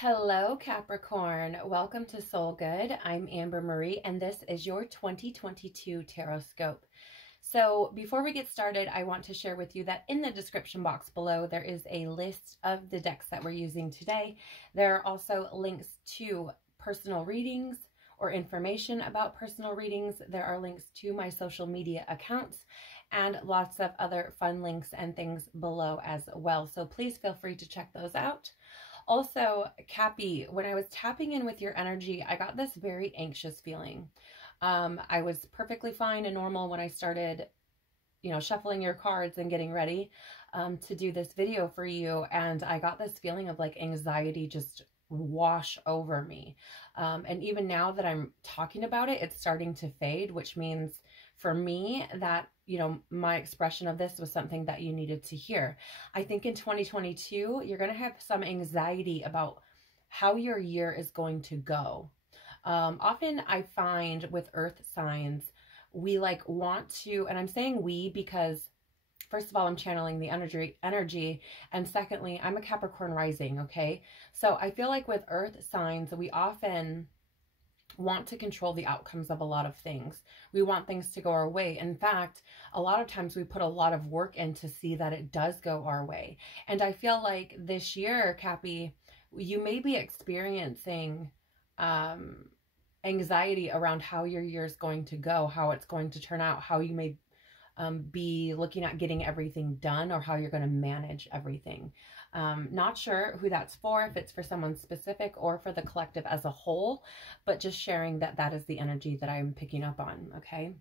Hello, Capricorn. Welcome to Soul Good. I'm Amber Marie, and this is your 2022 Tarotscope. So before we get started, I want to share with you that in the description box below, there is a list of the decks that we're using today. There are also links to personal readings or information about personal readings. There are links to my social media accounts and lots of other fun links and things below as well. So please feel free to check those out. Also, Cappy, when I was tapping in with your energy, I got this very anxious feeling. I was perfectly fine and normal when I started, shuffling your cards and getting ready to do this video for you. And I got this feeling of like anxiety just wash over me. And even now that I'm talking about it, it's starting to fade, which means for me that, my expression of this was something that you needed to hear. I think in 2022, you're going to have some anxiety about how your year is going to go. Often I find with earth signs, we want to, and I'm saying we because first of all, I'm channeling the energy. And secondly, I'm a Capricorn rising. Okay. So I feel like with earth signs, we often want to control the outcomes of a lot of things. We want things to go our way. In fact, a lot of times we put a lot of work in to see that it does go our way. And I feel like this year, Cappy, you may be experiencing anxiety around how your year is going to go, how it's going to turn out, how you may be looking at getting everything done, or how you're going to manage everything. Not sure who that's for, if it's for someone specific or for the collective as a whole, but just sharing that that is the energy that I'm picking up on. Okay.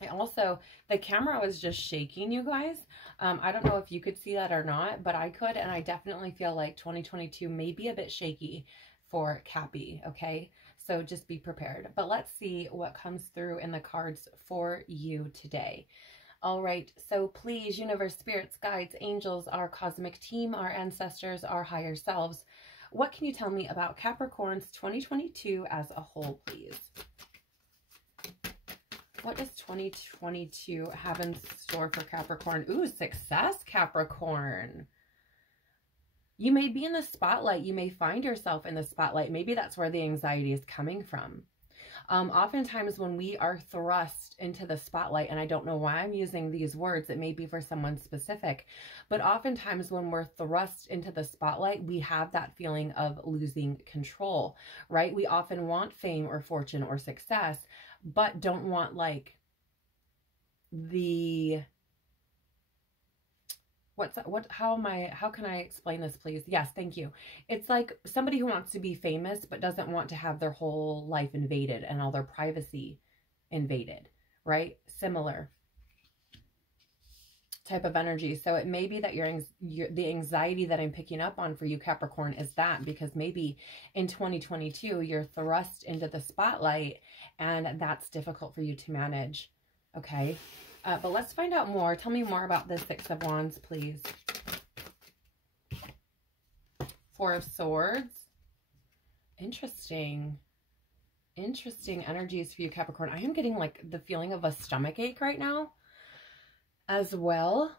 The camera was just shaking, you guys. I don't know if you could see that or not, but I could. And I definitely feel like 2022 may be a bit shaky for Cappy. Okay. So just be prepared. But let's see what comes through in the cards for you today. All right, so please, universe, spirits, guides, angels, our cosmic team, our ancestors, our higher selves, what can you tell me about Capricorn's 2022 as a whole, please? What does 2022 have in store for Capricorn? Ooh, success, Capricorn. You may be in the spotlight. You may find yourself in the spotlight. Maybe that's where the anxiety is coming from. Oftentimes when we are thrust into the spotlight, and I don't know why I'm using these words, it may be for someone specific, but oftentimes when we're thrust into the spotlight, we have that feeling of losing control, right? We often want fame or fortune or success, but don't want how can I explain this, please? Yes, thank you. It's like somebody who wants to be famous, but doesn't want to have their whole life invaded and all their privacy invaded, right? Similar type of energy. So it may be that the anxiety that I'm picking up on for you, Capricorn, is that because maybe in 2022, you're thrust into the spotlight and that's difficult for you to manage. Okay. But let's find out more. Tell me more about this Six of Wands, please. Four of Swords. Interesting. Interesting energies for you, Capricorn. I am getting the feeling of a stomach ache right now as well.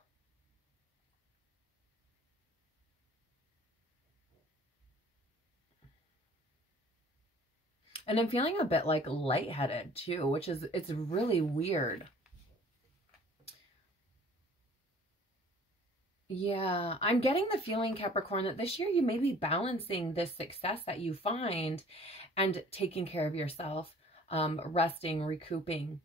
And I'm feeling a bit lightheaded too, which is, it's really weird. Yeah, I'm getting the feeling, Capricorn, that this year you may be balancing this success that you find and taking care of yourself, resting, recouping.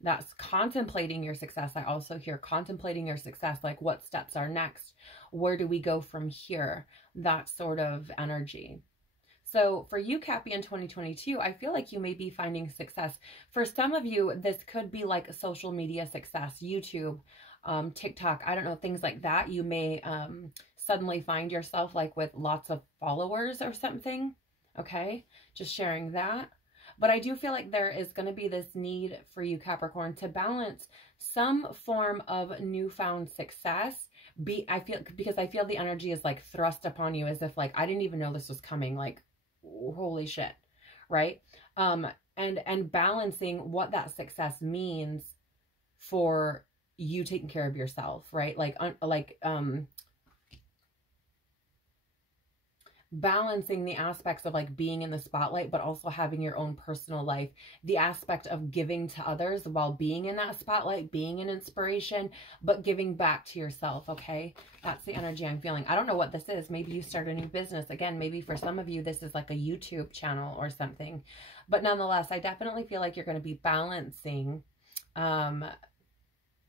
That's contemplating your success. I also hear contemplating your success, like what steps are next? Where do we go from here? That sort of energy. So for you, Cappy, in 2022, I feel like you may be finding success. For some of you, this could be like social media success, YouTube, TikTok, I don't know, things like that. You may suddenly find yourself with lots of followers or something. Okay, just sharing that. But I do feel like there is going to be this need for you, Capricorn, to balance some form of newfound success. Because I feel the energy is thrust upon you as if I didn't even know this was coming. Holy shit, right? And balancing what that success means for you taking care of yourself, right? balancing the aspects of like being in the spotlight, but also having your own personal life, the aspect of giving to others while being in that spotlight, being an inspiration, but giving back to yourself. Okay. That's the energy I'm feeling. I don't know what this is. Maybe you start a new business. Again, maybe for some of you, this is like a YouTube channel or something, but nonetheless, I definitely feel like you're going to be balancing,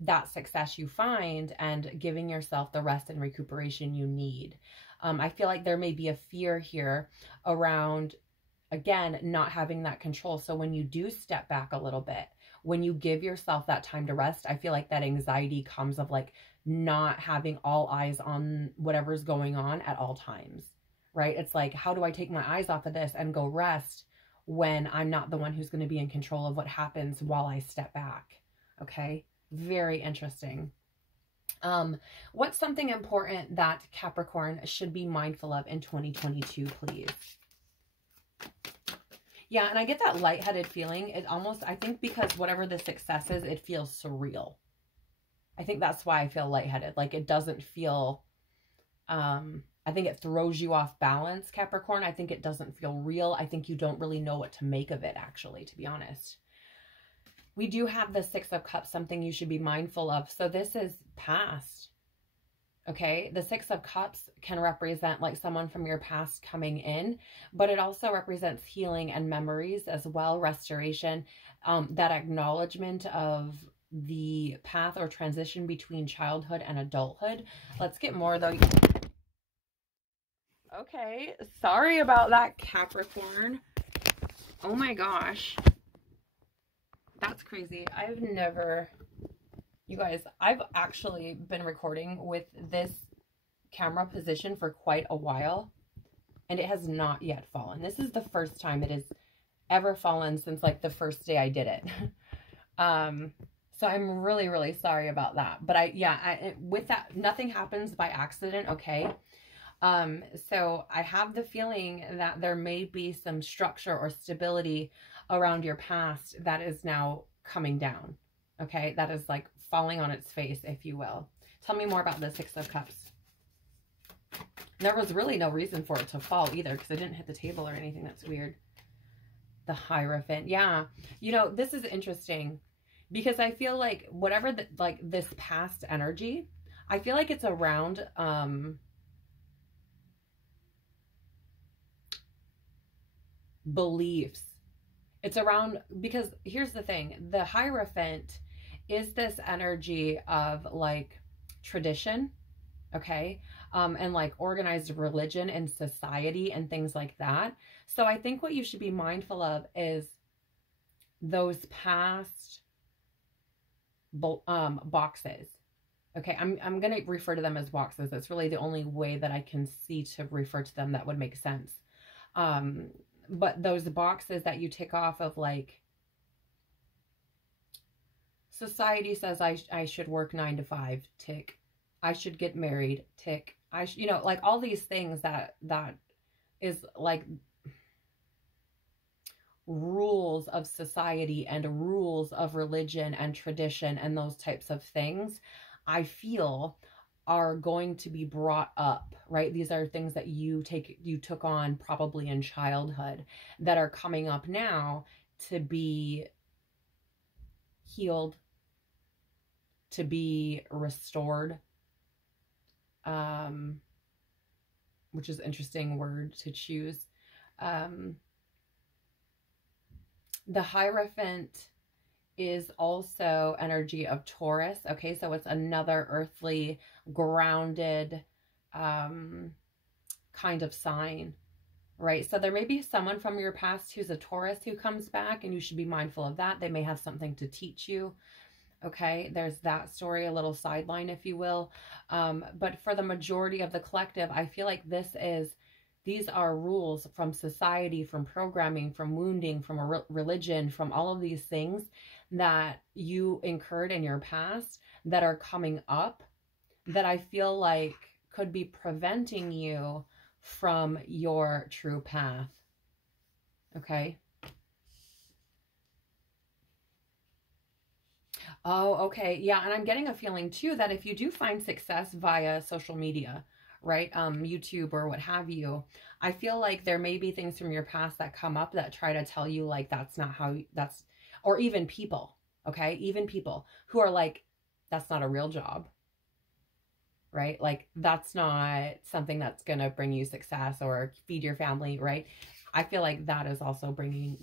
that success you find and giving yourself the rest and recuperation you need. I feel like there may be a fear here around, again, not having that control. So when you do step back a little bit, when you give yourself that time to rest, I feel like that anxiety comes of like not having all eyes on whatever's going on at all times, right? It's like, how do I take my eyes off of this and go rest when I'm not the one who's going to be in control of what happens while I step back? Okay. Very interesting. What's something important that Capricorn should be mindful of in 2022, please? Yeah, and I get that lightheaded feeling. It almost, I think because whatever the success is, it feels surreal. I think that's why I feel lightheaded. Like it doesn't feel, I think it throws you off balance, Capricorn. I think it doesn't feel real. I think you don't really know what to make of it, actually, to be honest. We do have the Six of Cups, something you should be mindful of. So this is past, okay? The Six of Cups can represent like someone from your past coming in, but it also represents healing and memories as well, restoration, that acknowledgement of the path or transition between childhood and adulthood. Let's get more though. Okay, sorry about that, Capricorn. Oh my gosh. That's crazy. I've never, you guys, I've actually been recording with this camera position for quite a while, and it has not yet fallen. This is the first time it has ever fallen since like the first day I did it. So I'm really, really sorry about that. But with that, nothing happens by accident. Okay. So I have the feeling that there may be some structure or stability around your past that is now coming down. Okay. That is like falling on its face, if you will. Tell me more about the Six of Cups. There was really no reason for it to fall either, because it didn't hit the table or anything. That's weird. The Hierophant. Yeah. You know, this is interesting because I feel like whatever this past energy, I feel like it's around, beliefs. It's around, because here's the thing, the Hierophant is this energy of like tradition, okay, and like organized religion and society and things like that. So I think what you should be mindful of is those past boxes. Okay, I'm going to refer to them as boxes. That's really the only way that I can see to refer to them that would make sense. But those boxes that you tick off of, like, society says I should work 9 to 5, tick. I should get married, tick. You know, like all these things that is like rules of society and rules of religion and tradition and those types of things, I feel are going to be brought up, right? These are things that you took on probably in childhood that are coming up now to be healed, to be restored, which is an interesting word to choose. The Hierophant is also energy of Taurus. Okay, so it's another earthly, grounded kind of sign, right? So there may be someone from your past who's a Taurus who comes back, and you should be mindful of that. They may have something to teach you. Okay, there's that story, a little sideline, if you will. But for the majority of the collective, I feel like these are rules from society, from programming, from wounding, from a religion, from all of these things that you incurred in your past that are coming up, that I feel like could be preventing you from your true path. Okay. Oh, okay. Yeah. And I'm getting a feeling too that if you do find success via social media, right? YouTube or what have you. I feel like there may be things from your past that come up that try to tell you like, that's not how that's, or even people, okay? Even people who are like, that's not a real job, right? Like that's not something that's going to bring you success or feed your family, right? I feel like that is also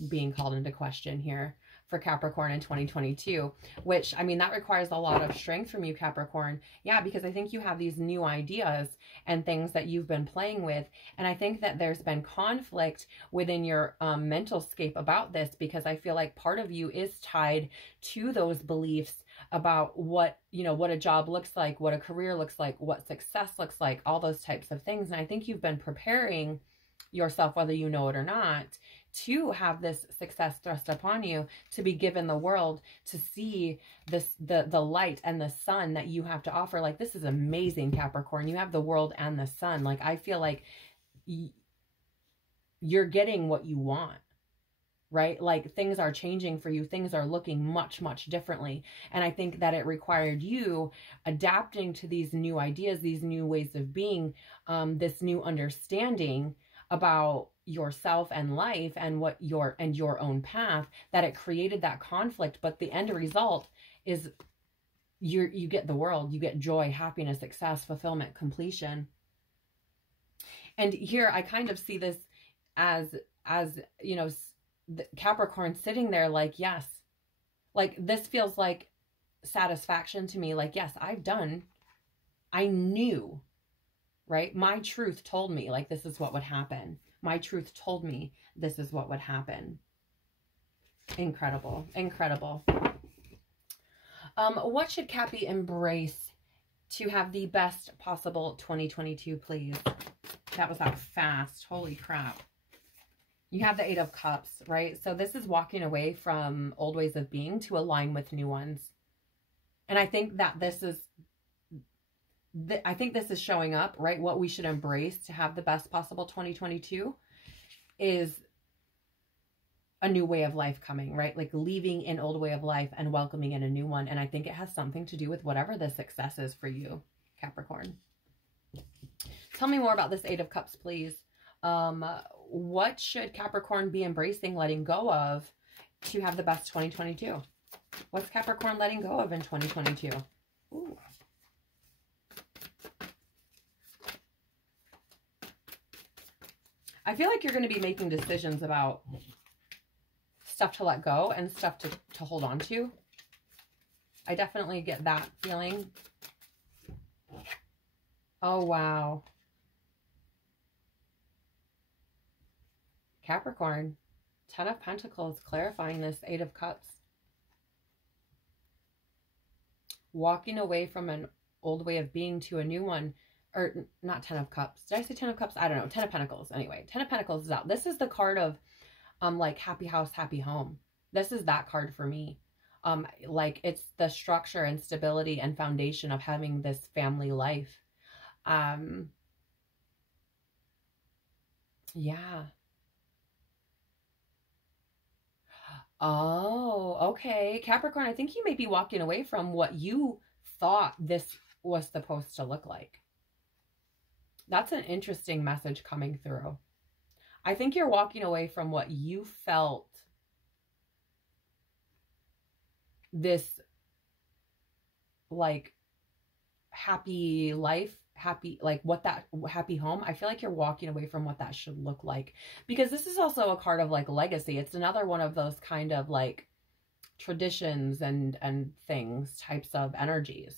being called into question here for Capricorn in 2022, which, I mean, that requires a lot of strength from you, Capricorn. Yeah, because I think you have these new ideas and things that you've been playing with. And I think that there's been conflict within your mental scape about this, because I feel like part of you is tied to those beliefs about what, you know, what a job looks like, what a career looks like, what success looks like, all those types of things. And I think you've been preparing yourself, whether you know it or not, to have this success thrust upon you, to be given the world, to see this, the light and the sun that you have to offer. Like, this is amazing, Capricorn. You have the world and the sun. Like, I feel like you're getting what you want, right? Like, things are changing for you. Things are looking much, much differently. And I think that it required you adapting to these new ideas, these new ways of being, this new understanding about yourself and life and what your own path, that it created that conflict. But the end result is you get the world, you get joy, happiness, success, fulfillment, completion. And here I kind of see this as you know, the Capricorn sitting there like, yes, like this feels like satisfaction to me. Like, yes, I knew, right? My truth told me like, this is what would happen. My truth told me this is what would happen. Incredible. Incredible. What should Cappy embrace to have the best possible 2022, please? That was that fast. Holy crap. You have the 8 of Cups, right? So this is walking away from old ways of being to align with new ones. And I think that this is showing up, right? What we should embrace to have the best possible 2022 is a new way of life coming, right? Like leaving an old way of life and welcoming in a new one. And I think it has something to do with whatever the success is for you, Capricorn. Tell me more about this 8 of Cups, please. What should Capricorn be embracing, letting go of to have the best 2022? What's Capricorn letting go of in 2022? Ooh. I feel like you're going to be making decisions about stuff to let go and stuff to hold on to. I definitely get that feeling. Oh, wow. Capricorn, 10 of Pentacles, clarifying this 8 of Cups. Walking away from an old way of being to a new one. Or not 10 of Cups. Did I say 10 of Cups? I don't know. 10 of Pentacles. Anyway, 10 of Pentacles is out. This is the card of like happy house, happy home. This is that card for me. Like it's the structure and stability and foundation of having this family life. Yeah. Oh, okay. Capricorn, I think you may be walking away from what you thought this was supposed to look like. That's an interesting message coming through. I think you're walking away from what you felt this like happy life, happy, like what that happy home. I feel like you're walking away from what that should look like, because this is also a card of like legacy. It's another one of those kind of like traditions and things, types of energies.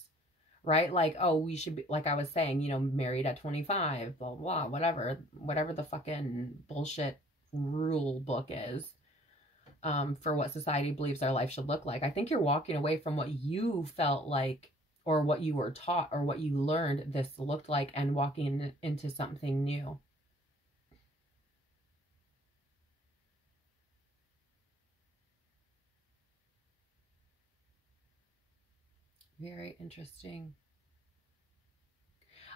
Right? Like, oh, we should be, like I was saying, you know, married at 25, blah, blah, whatever the fucking bullshit rule book is, for what society believes our life should look like. I think you're walking away from what you felt like, or what you were taught, or what you learned this looked like, and walking into something new. Very interesting.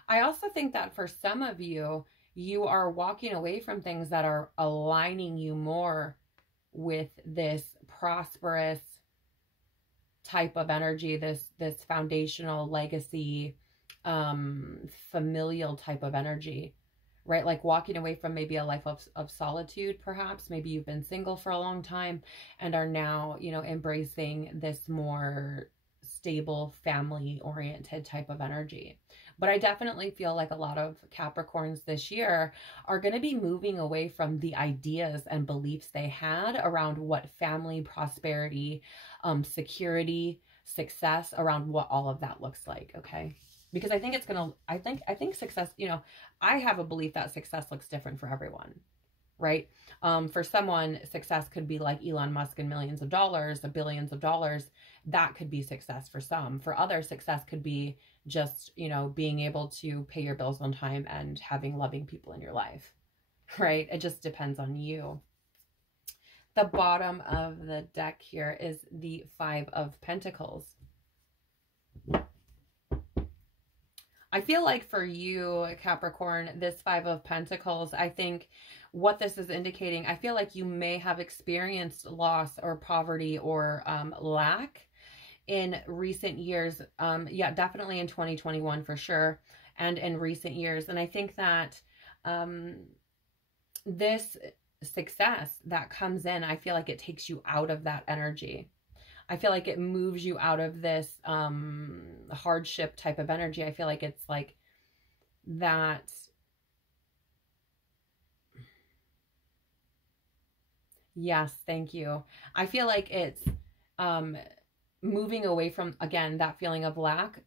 I also think that for some of you, you are walking away from things that are aligning you more with this prosperous type of energy, this foundational legacy, familial type of energy, right? Like walking away from maybe a life of solitude, perhaps. Maybe you've been single for a long time and are now, you know, embracing this more stable, family-oriented type of energy. But I definitely feel like a lot of Capricorns this year are going to be moving away from the ideas and beliefs they had around what family, prosperity, security, success, around what all of that looks like, okay? Because I think it's going to, I think success, you know, I have a belief that success looks different for everyone, right? For someone, success could be like Elon Musk and millions of dollars, billions of dollars. That could be success for some. For others, success could be just, you know, being able to pay your bills on time and having loving people in your life, right? It just depends on you. The bottom of the deck here is the Five of Pentacles. I feel like for you, Capricorn, this Five of Pentacles, I think what this is indicating, I feel like you may have experienced loss or poverty or lack in recent years. Yeah, definitely in 2021 for sure, and in recent years. And I think that this success that comes in, I feel like it takes you out of that energy. I feel like it moves you out of this hardship type of energy. I feel like it's like that. Yes, thank you. I feel like it's moving away from, again, that feeling of lack.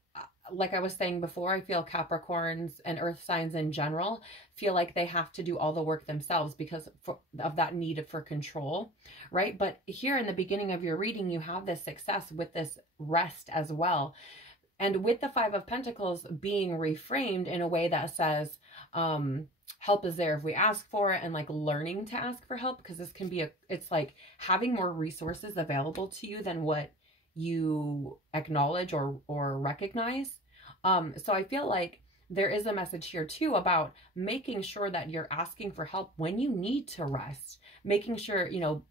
Like I was saying before, I feel Capricorns and earth signs in general feel like they have to do all the work themselves because of that need for control, right? But here in the beginning of your reading, you have this success with this rest as well. And with the Five of Pentacles being reframed in a way that says, help is there if we ask for it, and like learning to ask for help, because this can be it's like having more resources available to you than what you acknowledge or recognize. So I feel like there is a message here too about making sure that you're asking for help when you need to rest, making sure, you know,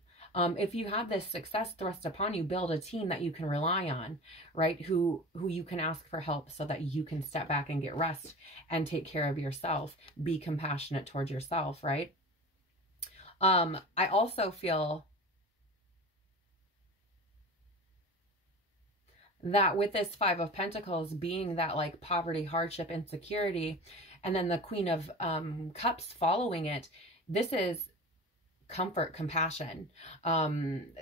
if you have this success thrust upon you, build a team that you can rely on, right? Who you can ask for help so that you can step back and get rest and take care of yourself, be compassionate towards yourself, right? I also feel that with this Five of Pentacles being that like poverty, hardship, insecurity, and then the Queen of Cups following it, this is comfort, compassion.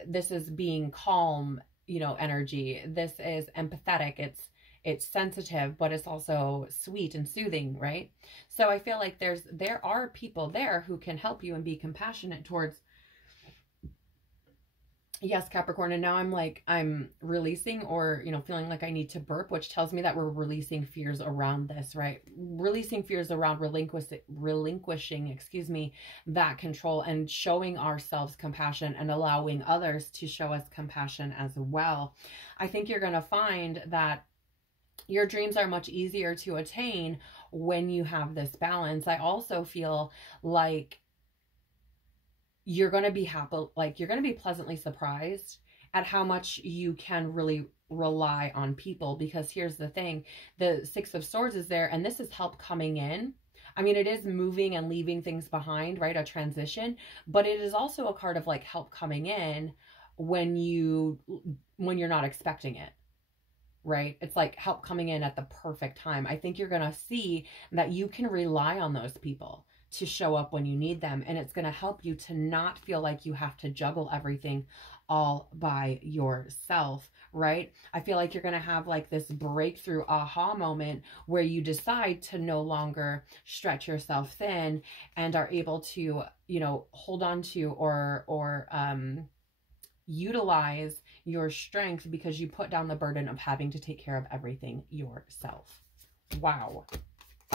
This is being calm, you know, energy. This is empathetic. It's sensitive, but it's also sweet and soothing, right? So I feel like there are people there who can help you and be compassionate towards. Yes, Capricorn. And now I'm releasing, or, you know, feeling like I need to burp, which tells me that we're releasing fears around this, right? Releasing fears around relinquishing, excuse me, that control, and showing ourselves compassion and allowing others to show us compassion as well. I think you're going to find that your dreams are much easier to attain when you have this balance. I also feel like you're going to be happy, like you're going to be pleasantly surprised at how much you can really rely on people. Because here's the thing, the Six of Swords is there, and this is help coming in. I mean, it is moving and leaving things behind, right? A transition, but it is also a card of like help coming in when you're not expecting it, right? It's like help coming in at the perfect time. I think you're going to see that you can rely on those people to show up when you need them. And it's going to help you to not feel like you have to juggle everything all by yourself, right? I feel like you're going to have like this breakthrough aha moment where you decide to no longer stretch yourself thin and are able to, you know, hold on to or utilize your strength because you put down the burden of having to take care of everything yourself. Wow.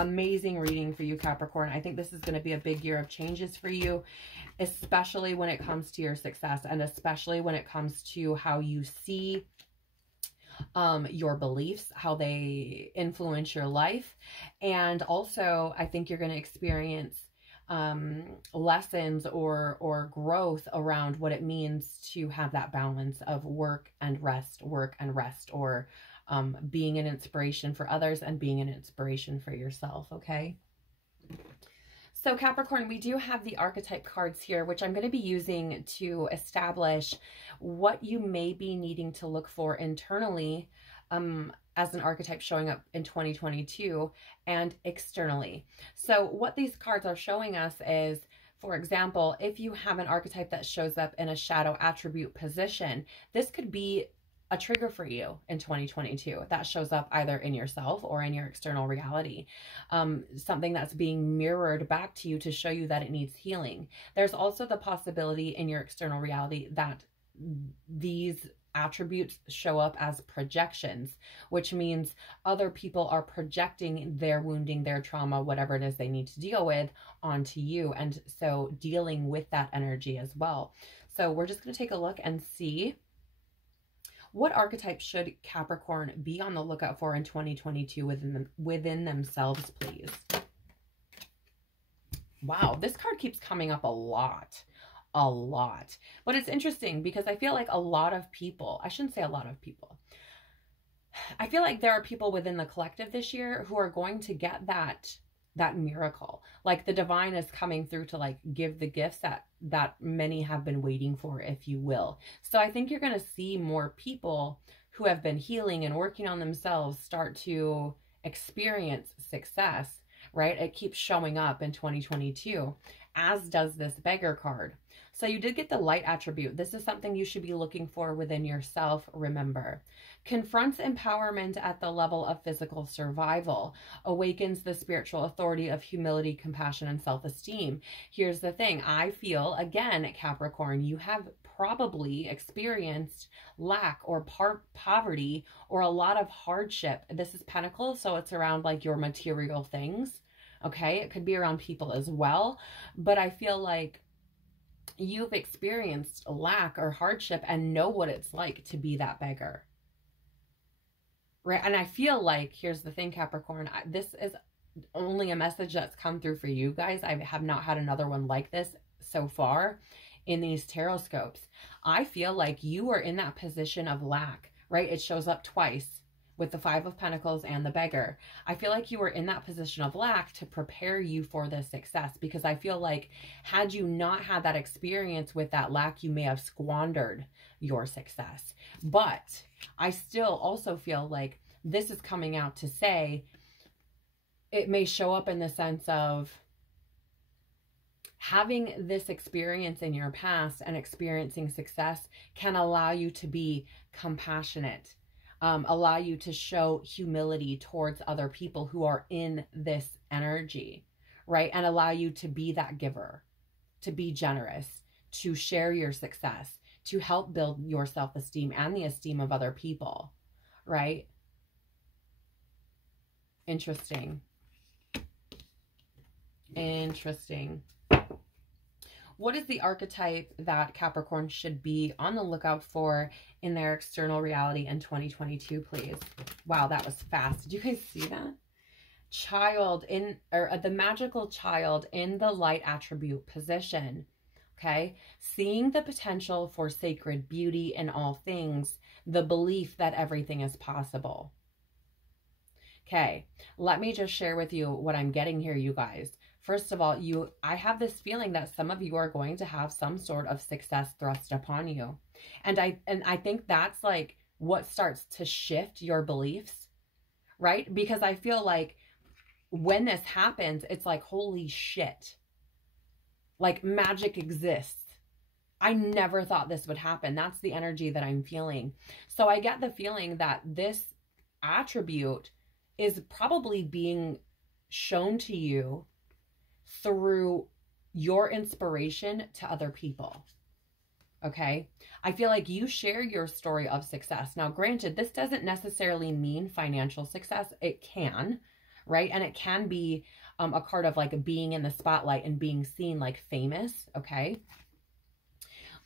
Amazing reading for you, Capricorn. I think this is going to be a big year of changes for you, especially when it comes to your success, and especially when it comes to how you see your beliefs, how they influence your life. And also, I think you're going to experience lessons or growth around what it means to have that balance of work and rest, or being an inspiration for others and being an inspiration for yourself, okay? So Capricorn, we do have the archetype cards here, which I'm going to be using to establish what you may be needing to look for internally as an archetype showing up in 2022 and externally. So what these cards are showing us is, for example, if you have an archetype that shows up in a shadow attribute position, this could be a trigger for you in 2022 that shows up either in yourself or in your external reality. Something that's being mirrored back to you to show you that it needs healing. There's also the possibility in your external reality that these attributes show up as projections, which means other people are projecting their wounding, their trauma, whatever it is they need to deal with onto you. And so dealing with that energy as well. So we're just going to take a look and see what archetype should Capricorn be on the lookout for in 2022 within themselves, please. Wow, this card keeps coming up a lot. But it's interesting because I feel like a lot of people, I shouldn't say a lot of people, I feel like there are people within the collective this year who are going to get that miracle. Like the divine is coming through to like give the gifts that many have been waiting for, if you will. So I think you're going to see more people who have been healing and working on themselves start to experience success, right? It keeps showing up in 2022, as does this beggar card. So you did get the light attribute. This is something you should be looking for within yourself, remember. Confronts empowerment at the level of physical survival. Awakens the spiritual authority of humility, compassion, and self-esteem. Here's the thing. I feel, again, Capricorn, you have probably experienced lack or poverty or a lot of hardship. This is Pentacles, so it's around like your material things. Okay, it could be around people as well. But I feel like you've experienced lack or hardship and know what it's like to be that beggar. Right? And I feel like, here's the thing, Capricorn, this is only a message that's come through for you guys. I have not had another one like this so far in these Tarotscopes. I feel like you are in that position of lack, right? It shows up twice with the Five of Pentacles and the beggar. I feel like you were in that position of lack to prepare you for this success, because I feel like had you not had that experience with that lack, you may have squandered your success. But I still also feel like this is coming out to say it may show up in the sense of having this experience in your past and experiencing success can allow you to be compassionate, allow you to show humility towards other people who are in this energy, right? And allow you to be that giver, to be generous, to share your success, to help build your self-esteem and the esteem of other people, right? Interesting. Interesting. What is the archetype that Capricorn should be on the lookout for in their external reality in 2022, please? Wow, that was fast. Did you guys see that? Child or the magical child in the light attribute position. Okay? Seeing the potential for sacred beauty in all things, the belief that everything is possible. Okay, let me just share with you what I'm getting here, you guys. First of all, I have this feeling that some of you are going to have some sort of success thrust upon you. And I think that's like what starts to shift your beliefs, right? Because I feel like when this happens, it's like, holy shit, like magic exists. I never thought this would happen. That's the energy that I'm feeling. So I get the feeling that this attribute is probably being shown to you through your inspiration to other people. Okay? I feel like you share your story of success. Now, granted, this doesn't necessarily mean financial success. It can, right? And it can be a card of like being in the spotlight and being seen like famous, okay?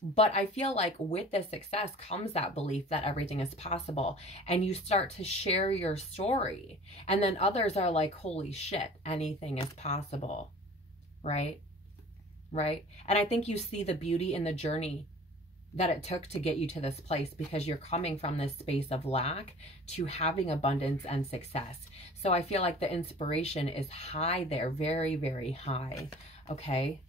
But I feel like with this success comes that belief that everything is possible. And you start to share your story. And then others are like, holy shit, anything is possible. Right? Right? And I think you see the beauty in the journey that it took to get you to this place, because you're coming from this space of lack to having abundance and success. So I feel like the inspiration is high there, very, very high. Okay.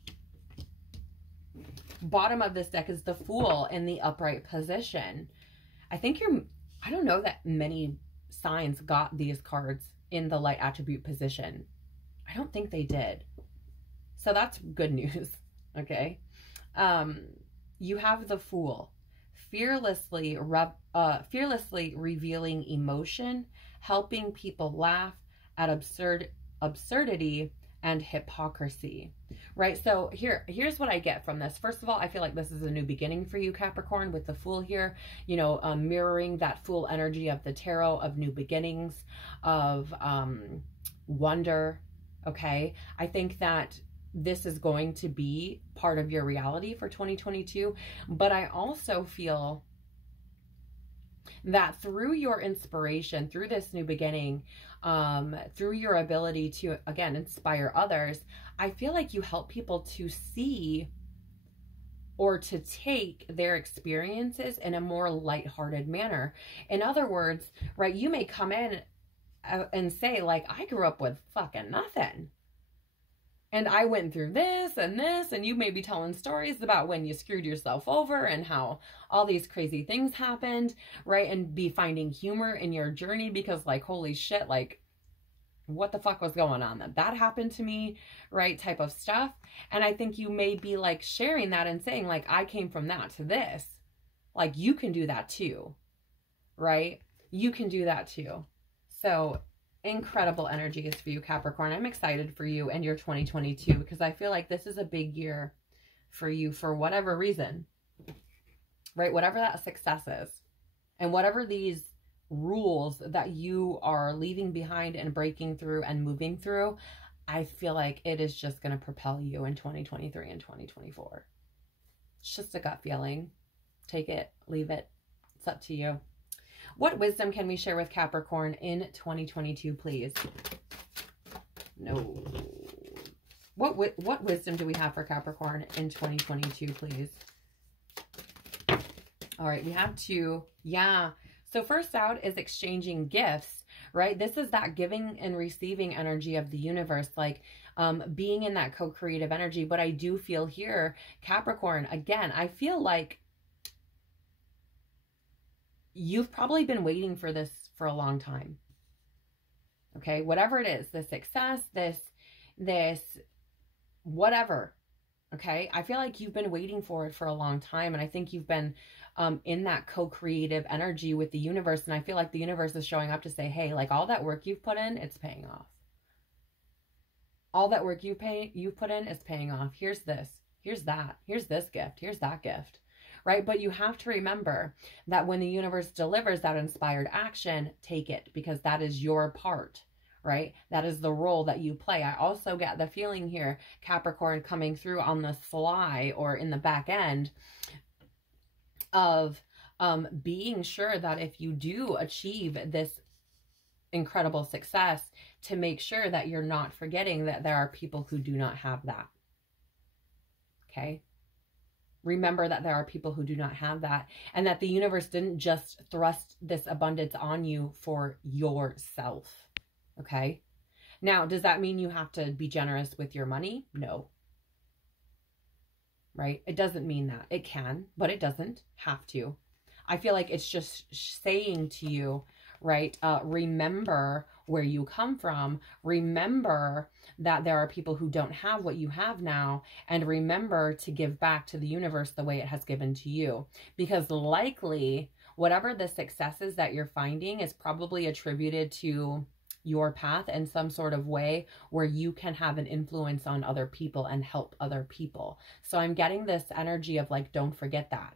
Bottom of this deck is the Fool in the upright position. I think I don't know that many signs got these cards in the light attribute position. I don't think they did. So that's good news. Okay. You have the Fool, fearlessly revealing emotion, helping people laugh at absurdity and hypocrisy, right? So here's what I get from this. First of all, I feel like this is a new beginning for you, Capricorn, with the Fool here, you know, mirroring that Fool energy of the tarot, of new beginnings, of wonder. Okay. I think that this is going to be part of your reality for 2022. But I also feel that through your inspiration, through this new beginning, through your ability to, again, inspire others, I feel like you help people to see or to take their experiences in a more lighthearted manner. In other words, right, you may come in and say, like, I grew up with fucking nothing. And I went through this, and you may be telling stories about when you screwed yourself over and how all these crazy things happened, right? And be finding humor in your journey because, like, holy shit, like, what the fuck was going on? That happened to me, right? Type of stuff. And I think you may be, like, sharing that and saying, like, I came from that to this. Like, you can do that too, right? You can do that too. So incredible energies for you, Capricorn. I'm excited for you and your 2022 because I feel like this is a big year for you for whatever reason, right? Whatever that success is and whatever these rules that you are leaving behind and breaking through and moving through, I feel like it is just going to propel you in 2023 and 2024. It's just a gut feeling. Take it, leave it. It's up to you. What wisdom can we share with Capricorn in 2022, please? No. What wisdom do we have for Capricorn in 2022, please? All right, we have two. Yeah. So first out is exchanging gifts, right? This is that giving and receiving energy of the universe, like being in that co-creative energy. But I do feel here, Capricorn, again, I feel like you've probably been waiting for this for a long time. Okay, whatever it is, the success, this whatever. Okay, I feel like you've been waiting for it for a long time, and I think you've been in that co-creative energy with the universe, and I feel like the universe is showing up to say, hey, like all that work you've put in, it's paying off. All that work you've put in is paying off. Here's this, here's that, here's this gift, here's that gift. Right? But you have to remember that when the universe delivers that inspired action, take it, because that is your part, right? That is the role that you play. I also get the feeling here, Capricorn, coming through on the fly or in the back end of being sure that if you do achieve this incredible success, to make sure that you're not forgetting that there are people who do not have that. Okay? Remember that there are people who do not have that, and that the universe didn't just thrust this abundance on you for yourself. Okay. Now, does that mean you have to be generous with your money? No. Right? It doesn't mean that. It can, but it doesn't have to. I feel like it's just saying to you, right? Remember where you come from. Remember that there are people who don't have what you have now, and remember to give back to the universe the way it has given to you, because likely whatever the successes that you're finding is probably attributed to your path in some sort of way where you can have an influence on other people and help other people. So I'm getting this energy of like, don't forget that,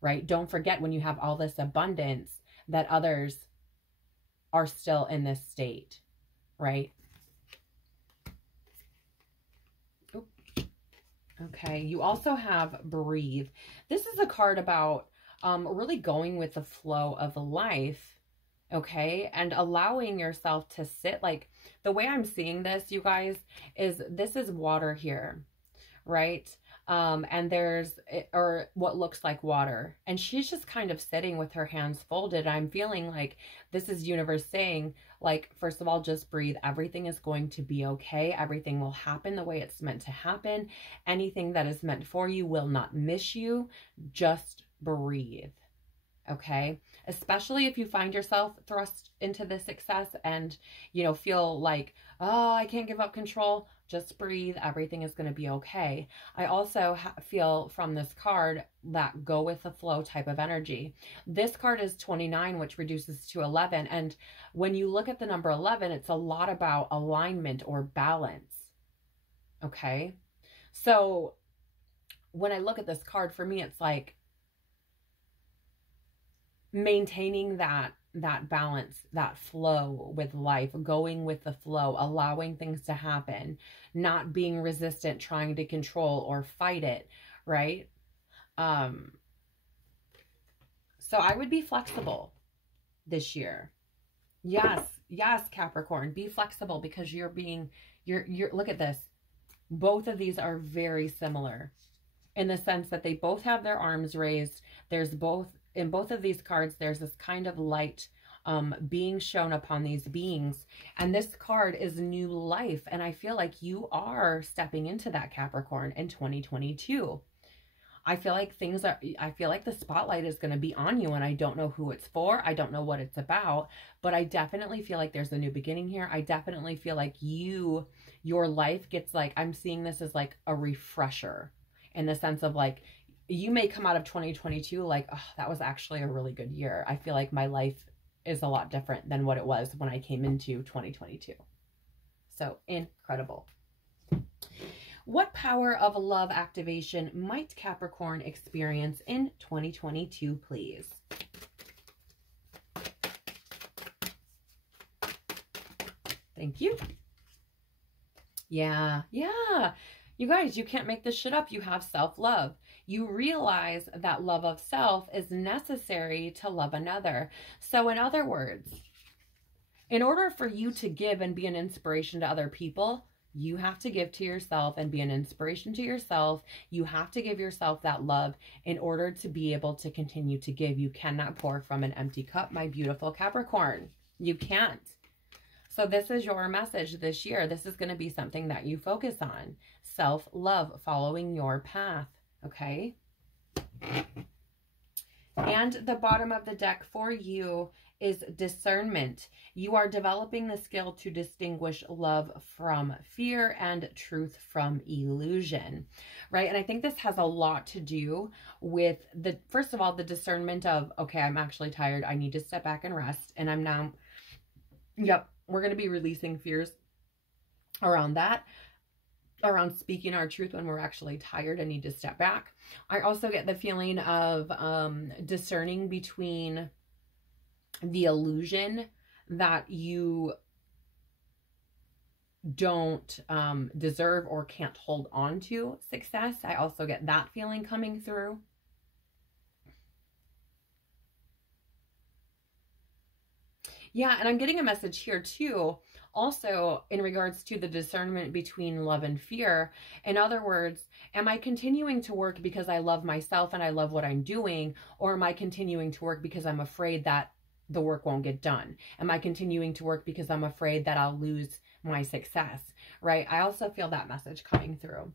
right? Don't forget when you have all this abundance that others are still in this state, right? Oop. Okay, you also have Breathe. This is a card about really going with the flow of life, okay? And allowing yourself to sit, like the way I'm seeing this, you guys, is this is water here, right? And there's, or what looks like water. And she's just kind of sitting with her hands folded. I'm feeling like this is universe saying, like, first of all, just breathe. Everything is going to be okay. Everything will happen the way it's meant to happen. Anything that is meant for you will not miss you. Just breathe. Okay? Especially if you find yourself thrust into this success and, you know, feel like, oh, I can't give up control. Just breathe. Everything is going to be okay. I also feel from this card that go with the flow type of energy. This card is 29, which reduces to 11. And when you look at the number 11, it's a lot about alignment or balance. Okay? So when I look at this card, for me, it's like maintaining that balance, that flow with life, going with the flow, allowing things to happen, not being resistant, trying to control or fight it, right? So I would be flexible this year. Yes, Capricorn, be flexible, because you're look at this. Both of these are very similar in the sense that they both have their arms raised. In both of these cards, there's this kind of light being shown upon these beings. And this card is new life. And I feel like you are stepping into that, Capricorn, in 2022. I feel like the spotlight is going to be on you, and I don't know who it's for. I don't know what it's about, but I definitely feel like there's a new beginning here. I definitely feel like your life gets, like, I'm seeing this as like a refresher, in the sense of like, you may come out of 2022 like, oh, that was actually a really good year. I feel like my life is a lot different than what it was when I came into 2022. So incredible. What power of love activation might Capricorn experience in 2022, please? Thank you. Yeah. You guys, you can't make this shit up. You have self-love. You realize that love of self is necessary to love another. So in other words, in order for you to give and be an inspiration to other people, you have to give to yourself and be an inspiration to yourself. You have to give yourself that love in order to be able to continue to give. You cannot pour from an empty cup, my beautiful Capricorn. You can't. So this is your message this year. This is going to be something that you focus on. Self-love, following your path. Okay? And the bottom of the deck for you is discernment. You are developing the skill to distinguish love from fear and truth from illusion, right? And I think this has a lot to do with first of all, the discernment of, okay, I'm actually tired. I need to step back and rest. And I'm now, we're going to be releasing fears around that, around speaking our truth when we're actually tired and need to step back. I also get the feeling of discerning between the illusion that you don't deserve or can't hold on to success. I also get that feeling coming through. Yeah, and I'm getting a message here too, also in regards to the discernment between love and fear. In other words, am I continuing to work because I love myself and I love what I'm doing? Or am I continuing to work because I'm afraid that the work won't get done? Am I continuing to work because I'm afraid that I'll lose my success, right? I also feel that message coming through.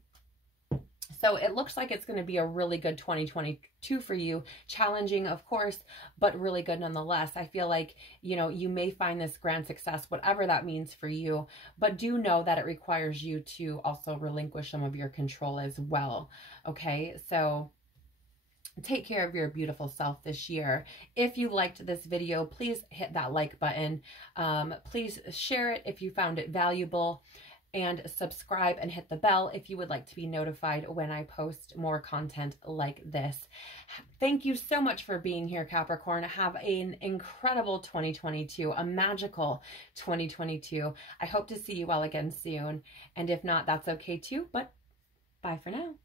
So it looks like it's going to be a really good 2022 for you. Challenging, of course, but really good nonetheless. I feel like, you know, you may find this grand success, whatever that means for you, but do know that it requires you to also relinquish some of your control as well. Okay, so take care of your beautiful self this year. If you liked this video, please hit that like button. Please share it if you found it valuable. And subscribe and hit the bell if you would like to be notified when I post more content like this. Thank you so much for being here, Capricorn. Have an incredible 2022, a magical 2022. I hope to see you all again soon. And if not, that's okay too, but bye for now.